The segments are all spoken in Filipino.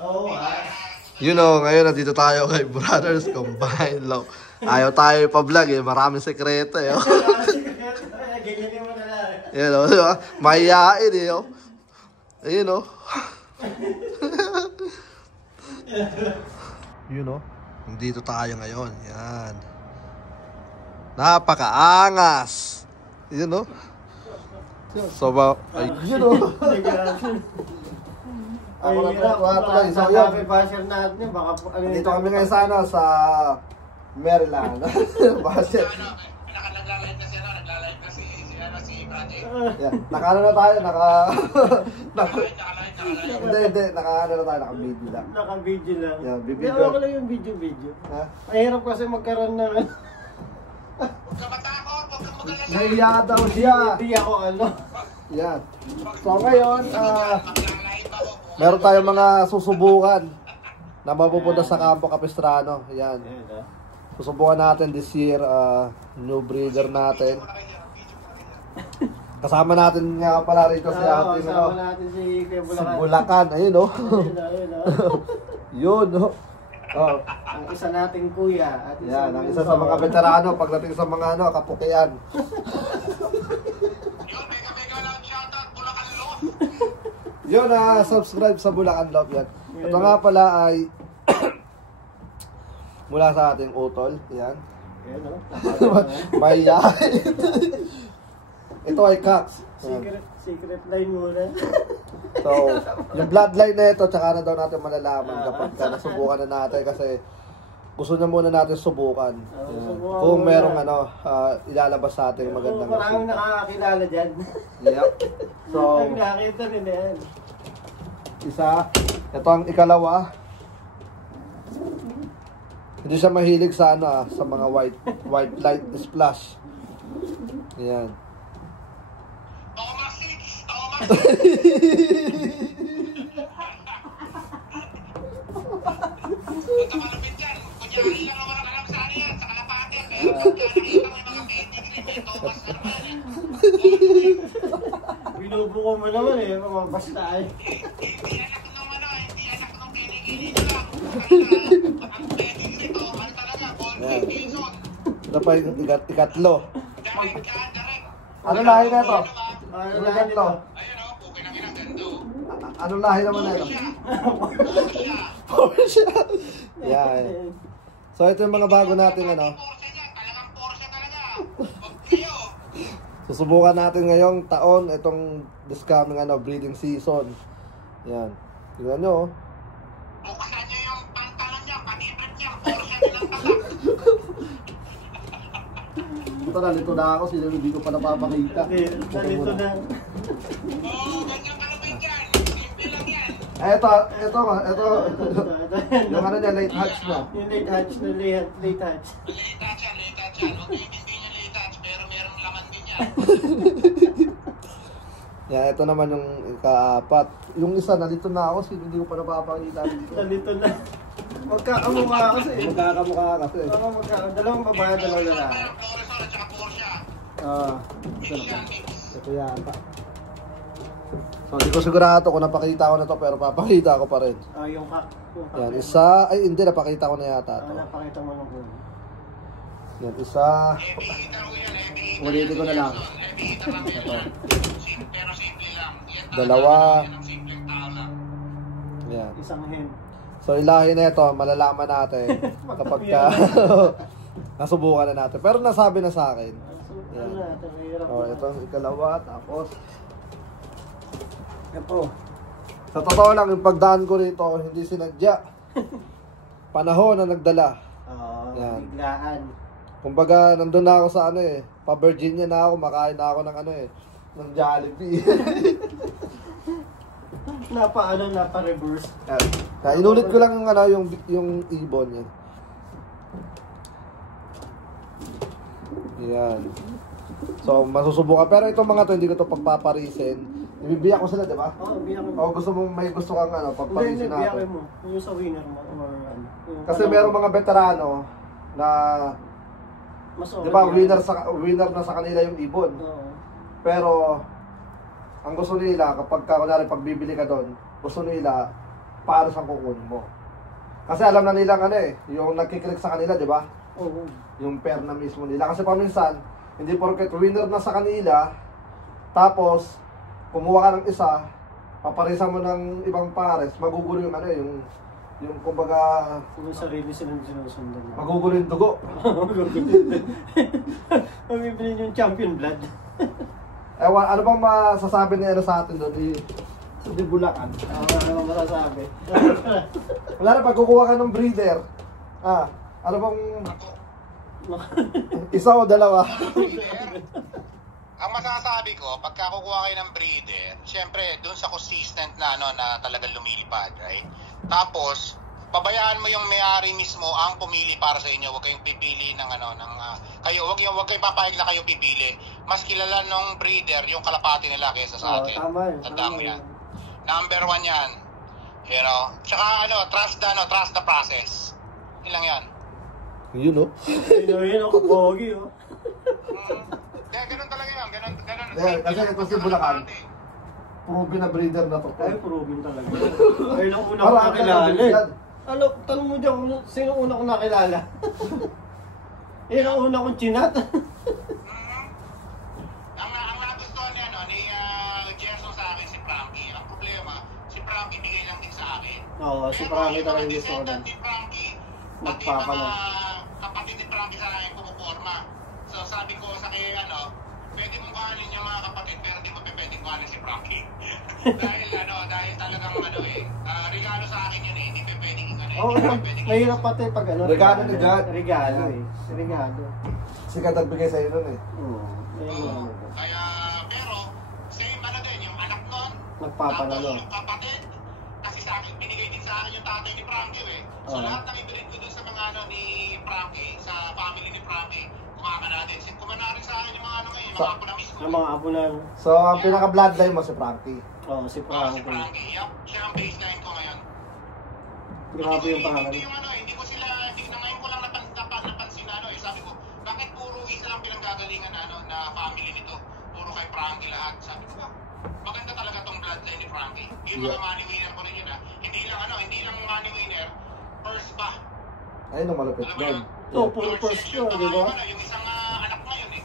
Oo, You know, ngayon nandito tayo kay Brothers Combined Law. Ayaw tayo pa-vlog eh, maraming sekreto eh. Oh. ganyan mo na lang. Yan o, diba? Mahihain eh. Oh. Ayun o. You know, nandito tayo ngayon. Yan. Napakaangas. Yun o. So ba, ay, yun o. Ako na po, so yun. Basher natin, baka dito kami ngayon sa ano, sa Maryland. Basher. Nagla-live kasi si Project. Yeah. Naka-ano na tayo, Hindi, naka-ano na tayo, naka-video lang. Naka-video lang. Yeah, Hindi, ako lang yung video. Ha? Mahirap kasi magkaroon ng... Huwag ka matakot, huwag ka magalala. Nahiya daw siya. Hindi ako ano. Yan. So ngayon, meron tayong mga susubukan na mapupunta sa Campo Capistrano. Yan. Susubukan natin this year, new breeder natin. Kasama natin nga pala rito si ating kasama natin si Kuya si Bulacan. Bulacan. Ayun o. Yun o. Oh. Ang isa nating kuya. At Yan, ang isa sa mga veterano pagdating sa mga ano, kapukian. Yun, subscribe sa Bulacan Love yan. Ito nga pala ay mula sa ating utol. Yan. May ito ay Cox. Secret line muna. So, yung bloodline na ito, tsaka na daw natin malalaman kapag nasubukan na natin kasi gusto na muna natin subukan. Kung merong ano, ilalabas sa ating magandang maraming nakakakilala dyan. Yep. So, ang nakita nila yan. Isa, ito ang ikalawa. Hindi siya mahilig sa ano, sa mga white light splash. Yan. Malapit yan. Kunyari lang naman ang alam sa ano yan, sa kalapate. Kaya pagka nakita mo yung mga pedigree, may Thomas na naman yan. Binubuko mo naman eh, mga basta eh. Hindi anak nung ano, hindi anak nung kinikili nyo lang. Ang pedigree, Thomas talaga. Paul Wilson. Ito pa yung ikatlo. Direct. Ano lahi na ito? Ano Ano lahat ito? ito? Ayun o, pukin ang inang gando. Ano lahi naman na ito? Porsche. Porsche. Yan. So ito yung mga bago natin ano. Porsche niya, talagang Porsche talaga. Huwag kayo. Susubukan natin ngayong taon itong this coming ano, breeding season. Yan. Tingnan nyo. Oh. Bukasan niyo yung pantalon niya, panibret niya, Porsche nilang tatak. Ito nalito na ako, sila hindi ko pa napapakita. Nalito na. Oo, ganyan kalapit yan. Simple lang yan. Ito. Yung ano niya, late hatch na. Yung late hatch na late hatch. Late touch yan. Huwag hindi niya late touch, pero merong laman din yan. Yan, ito naman yung ikaapat. Yung isa, nalito na ako, sila hindi ko pa napapakita dito. Nalito na. Magkakamukha kasi. Magkakamukha kasi. Oo, dalawang babae, dalawang lalaki. Flores at saka Porsche. Ito na ba? Ito yata. So, hindi ko sigurado kung napakita ko na to, pero papakita ko pa rin. Yung Yan, isa, ay hindi, napakita ko na yata to. napakita mo lang po. Yan, isa. Ulitin ko na lang. Ito. Pero simple lang. Dalawa. Simpleng tao lang. Yan. Isang hen. So, ilahin na ito, malalaman natin kapag nasubukan na natin. Pero nasabi na sa akin. Yan. Oh, ito ang ikalawa, tapos ito. Sa totoo lang, yung pagdaan ko rito, hindi sinadya. Panahon na nagdala. Yan. Biglaan. Kumbaga, nandun na ako sa ano eh, pa-Virginia na ako, makain na ako ng ano eh, ng Jollibee. Napa-reverse. Kaya inulit ko lang yung ano, yung ibon yan. Yan. So, masusubukan. Pero itong mga to, hindi ko to pagpaparisin. Ibibiyak ko sila, di ba? Oo, biyak mo. O gusto mong may gusto kang ano, pagparisin Hindi, biyak natin. mo. Yung sa winner mo. Or, Kasi merong mga veterano na, di ba, winner na sa kanila yung ibon. Oo. Pero, ang gusto nila, kapag kunwari pagbibili ka doon, gusto nila, pares ang kukunin mo. Kasi alam na nilang ano eh, yung nagkiklik sa kanila, di ba? Oo. Yung pair na mismo nila. Kasi paminsan, hindi porket winner na sa kanila, tapos kumuha ka ng isa, paparisa mo ng ibang pares, magugulo yung ano eh, yung kumbaga, Yung sarili silang sinusundan. magugulo yung dugo. Mamibili yung champion blood. Ewan, ano bang masasabi niya sa atin doon? Sa di Bulacan. Ano naman masasabi? Wala na, pag kukuha ka ng breeder, ano bang isa o dalawa? Ang masasabi ko, pagka kukuha kayo ng breeder, syempre, dun sa consistent na, na talagang lumilipad, right? Tapos, pabayaan mo yung may-ari mismo ang pumili para sa inyo. Huwag kayong pipili ng kayo, huwag kayong papayag na kayo pipili. Mas kilala ng breeder yung kalapati nila kaysa sa atin. Tama yun. Tandaan mo yan. Number 1 yan. You know? Tsaka trust the process. Yun lang yan. Yun o. Yun, kapogi o. Kaya ganun talaga yan. Ganun. Kasi ito si Bulacan. Proven na breeder na to. Ay, purubin talaga. Ay, nung una ko nakilala eh. Ano, tanong mo dyan kung sino una ko nakilala? Yan ang una kong chinat. Ang nagustuhan niya, ni Gerson sa akin, si Frankie. Ang problema, si Frankie bigay lang din sa akin. Oo, si Frankie talaga yung gusto ko doon. Si Frankie, pati Magpapala. mga kapatid ni Frankie sa akin pumuporma. So sabi ko sa kay pwede mong kahanin yung mga kapatid, pero di mo pwede kahanin si Frankie. dahil talagang regalo sa akin yun eh, hindi pwedeng Oo, mahirap pati pag ano. Regalo ni God. Regalo eh. Regalo. Kasi nagbigay sa'yo nun eh. Oo. Oo. Kaya, pero, same din, yung anak nun, Magpapanalo. tapos yung kapatid, kasi sa akin, binigay din sa akin yung tatay ni Frankie eh. So lahat ng ibigay ko dun sa mga ni Frankie, sa family ni Frankie, kumaka natin. Kumana rin sa akin yung mga yung mga apo na mismo. Ang mga apo na. So, ang pinaka-bloodline mo si Frankie. Oo, si Si Frankie. Frankie, yup, siya ang baseline ko ngayon. Grabe yung pangalan. Hindi ko sila, ngayon ko lang napansin sabi ko, bakit puro isa lang pinanggagalingan na family nito? Puro kay Frankie lahat. Sabi ko ba, maganda talaga tong bloodline ni Frankie. Yung mga money winner ko rin yun Hindi lang money winner, first pa. Ayun ang malupit doon. Oo, puro first ko, di ba? Yung isang anak ko yun eh.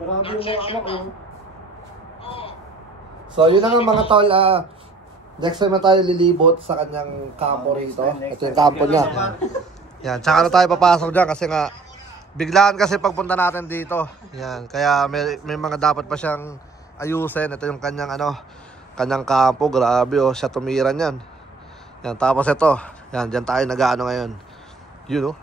Grabe yung mga anak yun. Oo. So, yun na nga mga tol. Next time na tayo lilibot sa kanyang kampo rito. Ito yung kampo niya. Yan, tsaka na tayo papasok dyan kasi nga biglaan kasi pagpunta natin dito. Yan, kaya may mga dapat pa siyang ayusin. Ito yung kanyang kanyang kampo. Grabe oh, siya tumira niyan. Yan, tapos ito. Yan, dyan tayo nag-ano ngayon. Yun oh.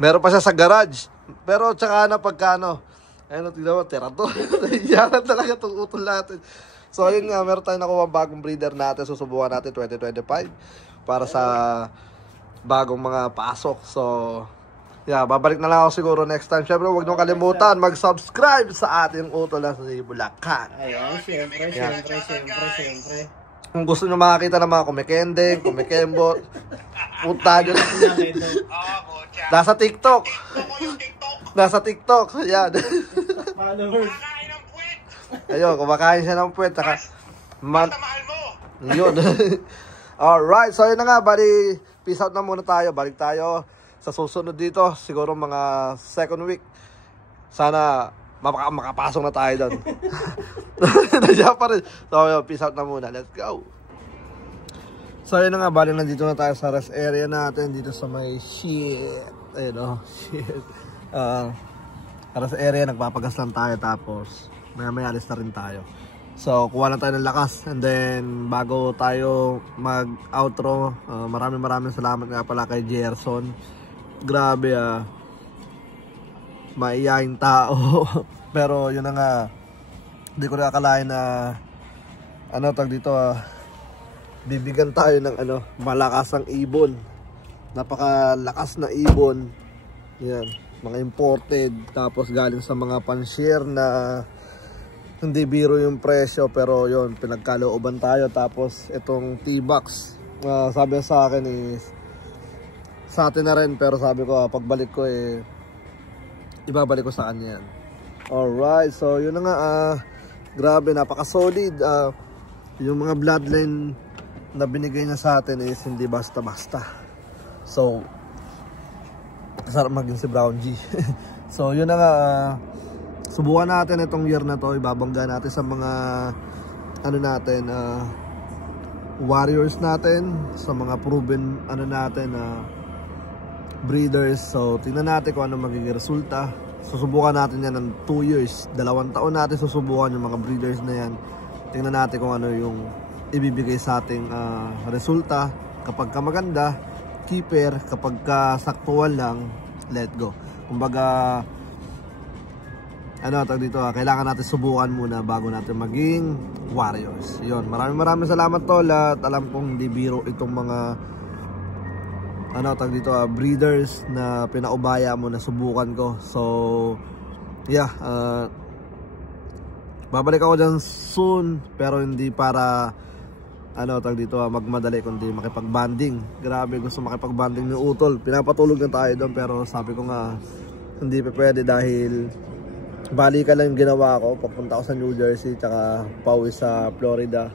Meron pa siya sa garage. Pero tsaka na pagkano. Ayun, tignan mo, terato. Yaran talaga itong utol natin. So, ayun nga, meron tayong nakuha bagong breeder natin. Susubukan natin 2025 para sa bagong mga pasok. So, yeah, babalik na lang ako siguro next time. Siyempre, huwag niyong kalimutan mag-subscribe sa ating utol na sa Bulacan. Ayan, siyempre. Kung gusto nyo makakita ng mga kumikending, kumikembot, punta nyo na. Nasa TikTok. Nasa TikTok. Ayan. Followers. Kumakain ng puwet. Ayun, kumakain siya ng puwet. Saka, Basta mahal mo. yun. Alright, so yun na nga. Bali, peace out na muna tayo. Balik tayo sa susunod dito. Siguro mga second week. Sana makapasok na tayo doon. Nandiyan pa rin. So yun, peace out na muna. Let's go. So yun na nga. Bali, nandito na tayo sa rest area natin. Dito sa may shit. Ayun o. Shit. Rest area. Nagpapagas lang tayo. Tapos maya alis na rin tayo. So, kuha lang tayo ng lakas. And then, bago tayo mag-outro, maraming salamat nga pala kay Gerson. Grabe maiyaing tao. Pero, yun na nga, hindi ko nakakalain na, tag dito, bibigyan tayo ng, malakas ng ibon. Napakalakas na ibon. Yan, mga imported. Tapos, galing sa mga pan-share na, hindi biro yung presyo, pero yon pinagkalooban tayo. Tapos itong T-Box, sabi sa akin is sa atin na rin, pero sabi ko pagbalik ko ibabalik ko sa kanya yan. Alright, so yun na nga, grabe, napaka-solid. Yung mga bloodline na binigay na sa atin is hindi basta-basta. So, sarap maging si Brown G. So, yun na nga, subukan natin itong year na to. Ibabangga natin sa mga, ano natin, warriors natin, sa mga proven, ano natin, breeders. So, tingnan natin kung ano magiging resulta. Susubukan natin yan ng 2 years. 2 taon natin susubukan yung mga breeders na yan. Tingnan natin kung ano yung ibibigay sa ating resulta. Kapag ka maganda, keeper. Kapag ka saktuan lang, let go. Kumbaga, ano tawag dito, kailangan natin subukan muna bago natin maging warriors. Yun, maraming salamat tol. At alam kong hindi biro itong mga ano tawag dito, breeders na pinaubaya mo na subukan ko. So yeah, babalik ako dyan soon, pero hindi para ano tawag dito, magmadali, kundi makipag-banding. Grabe, gusto makipag-banding ni Utol. Pinapatulog na tayo doon, pero sabi ko nga hindi pa pwede dahil balikan lang yung ginawa ko. Papunta ako sa New Jersey tsaka pauwi sa Florida.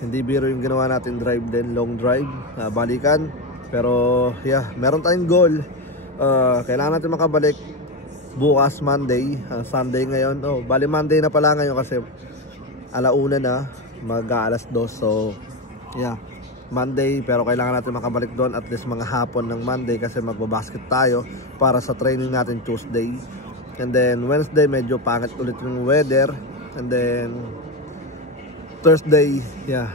Hindi biro yung ginawa natin drive din, long drive, balikan. Pero yeah, meron tayong goal. Kailangan natin makabalik bukas Monday, Sunday ngayon. Bali Monday na pala ngayon kasi alauna na, mag-alas 2. So yeah, Monday, pero kailangan natin makabalik doon at least mga hapon ng Monday kasi magbabasket tayo para sa training natin Tuesday. And then Wednesday medyo pangit ulit yung weather. And then Thursday, yeah,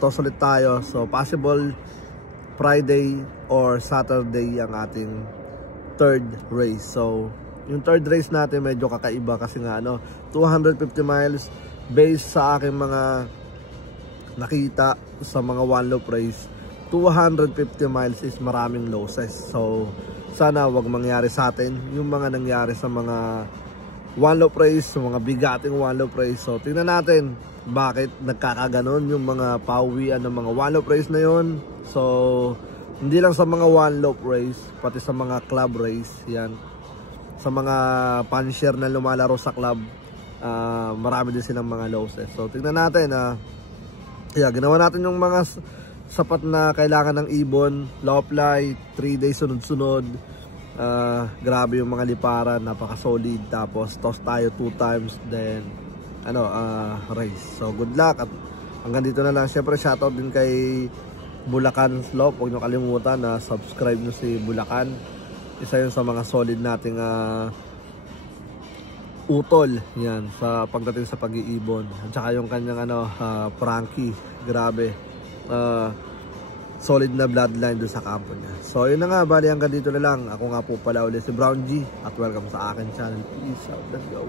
toss ulit tayo. So possible Friday or Saturday ang ating third race. So yung third race natin medyo kakaiba kasi nga 250 miles based sa aking mga nakita sa mga one loop race. 250 miles is maraming losses. So sana wag mangyari sa atin yung mga nangyari sa mga one loop race, sa mga bigating one loop race. So tingnan natin bakit nagkakaganon yung mga pauwian ng mga one loop race na yon. So hindi lang sa mga one loop race, pati sa mga club race, yan, sa mga puncher na lumalaro sa club, marami din silang mga losses. So tingnan natin, yeah, ginawa natin yung mga sapat na kailangan ng ibon, low fly, 3 days sunod-sunod. Grabe yung mga liparan, napaka solid. Tapos toss tayo 2 times, then race. So good luck at hanggang dito na lang. Syempre shoutout din kay Bulacan Slope. Huwag nyo kalimutan na subscribe nyo si Bulacan. Isa yun sa mga solid nating utol yan sa pagdating sa pag-iibon. At saka yung kanyang Frankie, grabe, solid na bloodline doon sa kampo niya. So yun na nga, bali hanggang dito na lang. Ako nga po pala ulit si Brown G at welcome sa akin channel. Peace out, let's go.